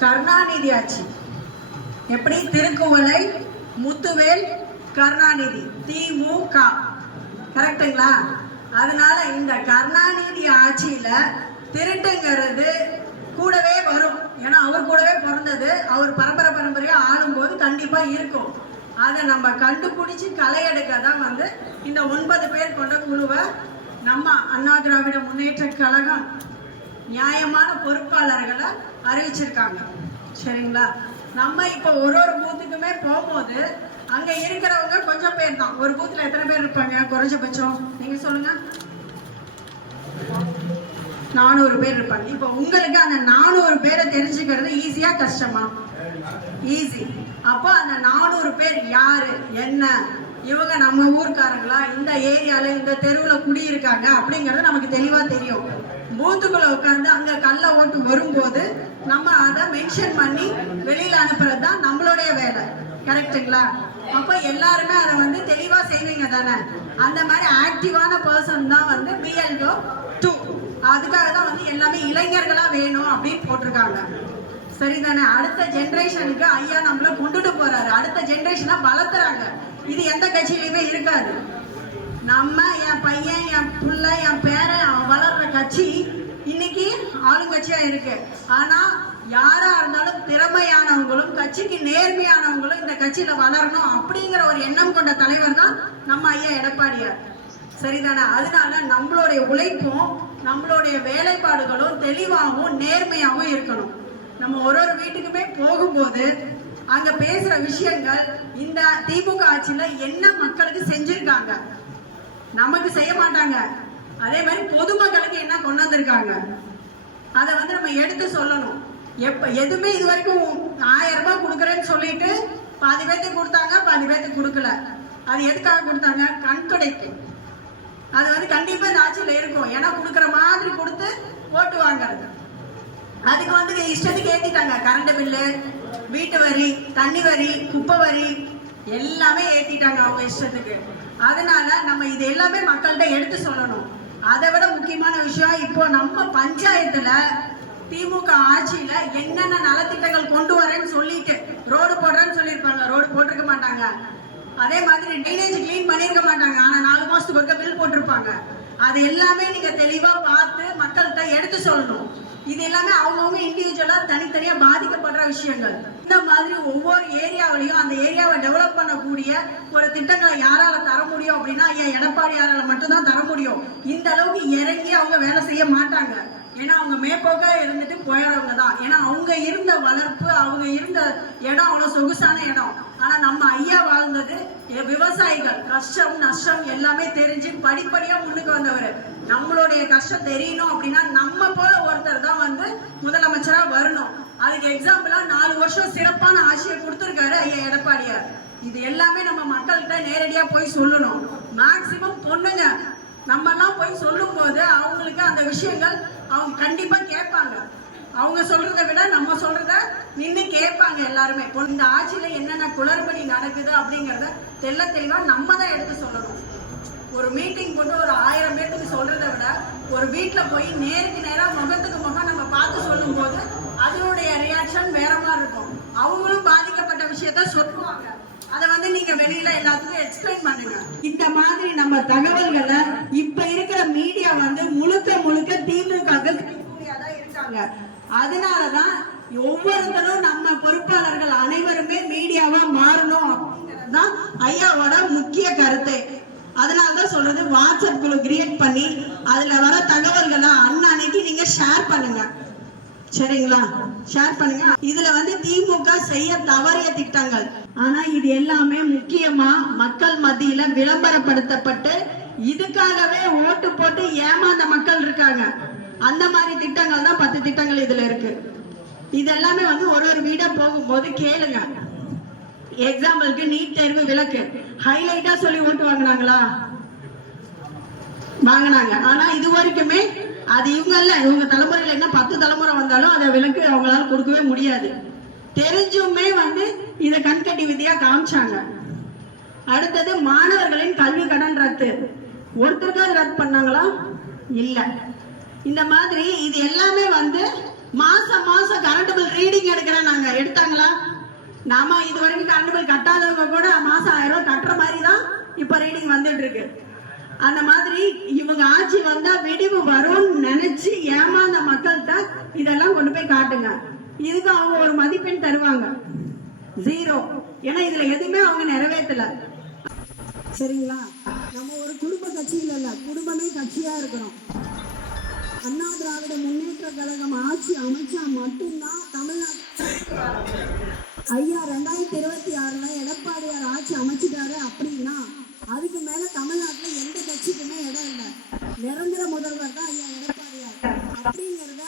கருணாநிதி ஆட்சி. எப்படி? திருக்குவளை முத்துவேல் கருணாநிதி திமுக கரெக்டுங்களா? அதனால இந்த கருணாநிதி ஆட்சியில திருட்டுங்கிறது கூடவே வரும். ஏன்னா அவர் கூடவே பிறந்தது அவர் பரம்பரை பரம்பரையா ஆளும்போது கண்டிப்பா இருக்கும். அதை நம்ம கண்டுபிடிச்சு களை எடுக்க தான் வந்து இந்த ஒன்பது பேர் கொண்ட குழுவை நம்ம அண்ணா திராவிட முன்னேற்ற கழகம் நியாயமான பொறுப்பாளர்களை அறிவிச்சிருக்காங்க. சரிங்களா? நம்ம இப்போ ஒரு ஒரு பூத்துக்குமே போகும்போது அங்க இருக்கிறவங்க கொஞ்சம் பேர் தான் ஒரு பூத்துல எத்தனை பேர் இருப்பாங்க? குறைஞ்சபட்சம். நீங்க சொல்லுங்க. நானூறு பேர் இருப்பாங்க. இப்போ உங்களுக்கு அந்த நானூறு பேரை தெரிஞ்சுக்கிறது ஈஸியா கஷ்டமா? ஈஸி. அப்போ அந்த நானூறு பேர் யாரு? என்ன? இவங்க நம்ம ஊருக்காரங்களா? இந்த ஏரியால இந்த தெருவுல குடியிருக்காங்க அப்படிங்கறது நமக்கு தெளிவா தெரியும். பூத்துக்குள்ள உட்காந்து அங்க கள்ள ஓட்டு வரும்போது நம்ம அதை மென்ஷன் பண்ணி வெளியில அனுப்புறது தான் நம்மளுடைய வேலை. கரெக்ட்டுங்களா? அப்போ எல்லாருமே அதை வந்து தெளிவா செய்வீங்க தானே? அந்த மாதிரி ஆக்டிவான பர்சன் தான் வந்து பிஎல்ஓ டூ அதுக்காக தான் வந்து எல்லாமே இளைஞர்களா வேணும் அப்படின்னு போட்டிருக்காங்க. சரிதானே? அடுத்த ஜென்ரேஷனுக்கு ஐயா நம்மள கொண்டுட்டு போறாரு. அடுத்த ஜென்ரேஷனா வளர்த்துறாங்க. இது எந்த கட்சியிலுமே இருக்காது. நம்ம என் பையன் என் புள்ள என் பேரன் அவன் வளர்ற கட்சி இன்னைக்கு ஆளுங்கட்சியா இருக்கு. ஆனா யாரா இருந்தாலும் திறமையானவங்களும் கட்சிக்கு நேர்மையானவங்களும் இந்த கட்சியில வளரணும் அப்படிங்கிற ஒரு எண்ணம் கொண்ட தலைவர் தான் நம்ம ஐயா எடப்பாடியார். சரிதானே? அதனால நம்மளுடைய உழைப்பும் நம்மளுடைய வேலைப்பாடுகளும் தெளிவாகவும் நேர்மையாகவும் இருக்கணும். நம்ம ஒரு ஒரு வீட்டுக்குமே போகும்போது அங்க பேசுற விஷயங்கள் இந்த திமுக ஆட்சியில என்ன மக்களுக்கு செஞ்சிருக்காங்க? நமக்கு செய்ய மாட்டாங்க. அதே மாதிரி பொதுமக்களுக்கு என்ன கொண்டு வந்திருக்காங்க? அதை வந்து நம்ம எடுத்து சொல்லணும். எப்ப எதுவுமே இது வரைக்கும் ஆயிரம் ரூபாய் கொடுக்குறேன்னு சொல்லிட்டு பாதி பேர்த்துக்கு கொடுத்தாங்க பாதி பேர்த்துக்கு கொடுக்கல. அது எதுக்காக கொடுத்தாங்க? கண்துடைப்பு அது வந்து கண்டிப்பா இந்த ஆட்சியில இருக்கும். ஏன்னா கொடுக்க மாதிரி கொடுத்து ஓட்டு வாங்குறது அதுக்கு வந்து இஷ்டத்துக்கு ஏத்திட்டாங்க. கரண்ட் பில்லு வீட்டு வரி தண்ணி வரி குப்பை வரி எல்லாமே ஏத்திட்டாங்க அவங்க இஷ்டத்துக்கு. அதனால நம்ம இது எல்லாமே மக்கள்கிட்ட எடுத்து சொல்லணும். அதை விட முக்கியமான விஷயம் இப்போ நம்ம பஞ்சாயத்துல திமுக ஆட்சியில என்னென்ன நலத்திட்டங்கள் கொண்டு வரேன்னு சொல்லிட்டு ரோடு போடுறேன்னு சொல்லியிருப்பாங்க. ரோடு போட்டிருக்க மாட்டாங்க. அதே மாதிரி ட்ரைனேஜ் க்ளீன் பண்ணியிருக்க மாட்டாங்க. ஆனா நாலு மாசத்துக்கு ஒருக்க பில் போட்டிருப்பாங்க. அது எல்லாமே நீங்க தெளிவா பார்த்து மக்கள்கிட்ட எடுத்து சொல்லணும். இது எல்லாமே அவங்கவுங்க இண்டிவிஜுவலா தனித்தனியா பாதிக்கப்படுற விஷயங்கள். இந்த மாதிரி ஒவ்வொரு ஏரியாவிலையும் அந்த ஏரியாவை டெவலப் பண்ணக்கூடிய ஒரு திட்டங்களை யாரால தர முடியும் அப்படின்னா ஐயா எடப்பாடியாரால மட்டும்தான் தர முடியும். இந்த அளவுக்கு இறங்கி அவங்க வேலை செய்ய மாட்டாங்க. ஏன்னா அவங்க மேம்போக்கா இருந்துட்டு போயிடறவங்க தான். ஏன்னா அவங்க இருந்த வளர்ப்பு அவங்க இருந்த இடம் அவ்வளவு சொகுசான இடம். ஆனா நம்ம ஐயா வாழ்ந்த விவசாயிகள் கஷ்டம் நஷ்டம் எல்லாமே தெரிஞ்சு படிப்படியா முன்னுக்கு வந்தவர். நம்மளுடைய கஷ்டம் தெரியணும் அப்படின்னா நம்ம போல ஒருத்தர் தான் வந்து முதலமைச்சரா வரணும். அதுக்கு எக்ஸாம்பிளா நாலு வருஷம் சிறப்பான ஆட்சியை கொடுத்துருக்காரு ஐயா எடப்பாடியார். இது எல்லாமே நம்ம மக்கள்கிட்ட நேரடியா போய் சொல்லணும். மேக்சிமம் பொண்ணுங்க நம்ம எல்லாம் போய் சொல்லும் போது அவங்களுக்கு அந்த விஷயங்கள் அவங்க கண்டிப்பா கேட்பாங்க. அவங்க சொல்றதை விட நம்ம சொல்றத நின்று கேட்பாங்க எல்லாருமே. இப்போ இந்த ஆட்சியில என்னென்ன குளறுபடி நடக்குது அப்படிங்கறத தெல்ல தெளிவா நம்ம தான் எடுத்து சொல்லணும். ஒரு மீட்டிங் போட்டு ஒரு ஆயிரம் பேர்த்துக்கு சொல்றதை விட ஒரு வீட்டில் போய் நேருக்கு நேராக முகத்துக்கு முகம் நம்ம பார்த்து சொல்லும் போது அதனுடைய ரியாக்ஷன் வேற மாதிரி இருக்கும். அவங்களும் பாதிக்கப்பட்ட விஷயத்த சொல்லுவாங்க. அதை வந்து நீங்க வெளியில எல்லாத்துக்கும் எக்ஸ்பிளைன் பண்ணுங்க. இந்த மாதிரி நம்ம தகவல்களை இப்ப இருக்கிற மீடியா வந்து முழுக்க முழுக்க திமுக தான் அதனாலதான் ஒவ்வொருத்தரும் நம்ம பொறுப்பாளர்கள் அனைவருமே மீடியாவா மாறணும் அப்படிங்கறதுதான் ஐயாவோட முக்கிய கருத்து. அதனாலதான் சொல்றது வாட்ஸ்அப் குழு கிரியேட் பண்ணி அதுல வர தகவல்களை அன்னன்னைக்கு நீங்க ஷேர் பண்ணுங்க. சரிங்களா? ஷேர் பண்ணுங்க. இதுல வந்து திமுக செய்ய தவறிய திட்டங்கள். ஆனா இது எல்லாமே முக்கியமா மக்கள் மத்தியில விளம்பரப்படுத்தப்பட்டு இதுக்காகவே ஓட்டு போட்டு ஏமாந்த மக்கள் இருக்காங்க. அந்த மாதிரி திட்டங்கள் தான் பத்து திட்டங்கள் இதுல இருக்கு. இதெல்லாமே வந்து ஒரு ஒரு வீடா போகும்போது கேளுங்க. எக்ஸாம்பிளுக்கு நீட் தேர்வு விலக்கு ஹைலைட்டா சொல்லி ஓட்டு வாங்கினாங்களா? வாங்கினாங்க. ஆனா இது வரைக்குமே அது இவங்க இல்ல. இவங்க தலைமுறையில என்ன பத்து தலைமுறை வந்தாலும் அதை விலக்கு அவங்களால கொடுக்கவே முடியாது. தெரிஞ்சுமே வந்து இத கண்கட்டி விதியா காமிச்சாங்க. அடுத்தது மாணவர்களின் கல்வி கடன் ரத்து. ஒருத்தருக்காவது ரத்து பண்ணாங்களா? இல்ல. இந்த மாதிரி இது எல்லாமே வந்து மாசம் மாசம் கரண்ட் பில் ரீடிங் எடுக்கிற எடுத்தாங்களா? நாம இது வரைக்கும் கரண்ட் பில் கட்டாதவங்க கூட மாசம் ஆயிரம் ரூபாய் கட்டுற மாதிரி தான் இப்ப ரீடிங் வந்துட்டு இருக்கு. அந்த மாதிரி இவங்க ஆட்சி வந்தா விடிவு வரும்னு நினைச்சு ஏமாந்த மக்கள்கிட்ட இதெல்லாம் கொண்டு போய் காட்டுங்க. இதுக்கு அவங்க ஒரு மதிப்பெண் தருவாங்க. ஜீரோ ஏன்னா இதுல எதுவுமே அவங்க நிறைவேற்றல. சரிங்களா? நம்ம ஒரு குடும்ப கட்சியில் இல்லை குடும்பமே கட்சியா இருக்கிறோம் அண்ணா திராவிட முன்னேற்ற கழகம் ஆட்சி அமைச்சா மட்டும்தான் தமிழ்நாட்டு ஐயா ரெண்டாயிரத்தி இருபத்தி ஆறுல எடப்பாடியார் ஆட்சி அமைச்சிட்டாரு அப்படின்னா அதுக்கு மேல தமிழ்நாட்டுல எந்த கட்சிக்குமே இடம் இல்லை. நிரந்தர முதல்வர் தான் ஐயா எடப்பாடியார். அப்படிங்கிறத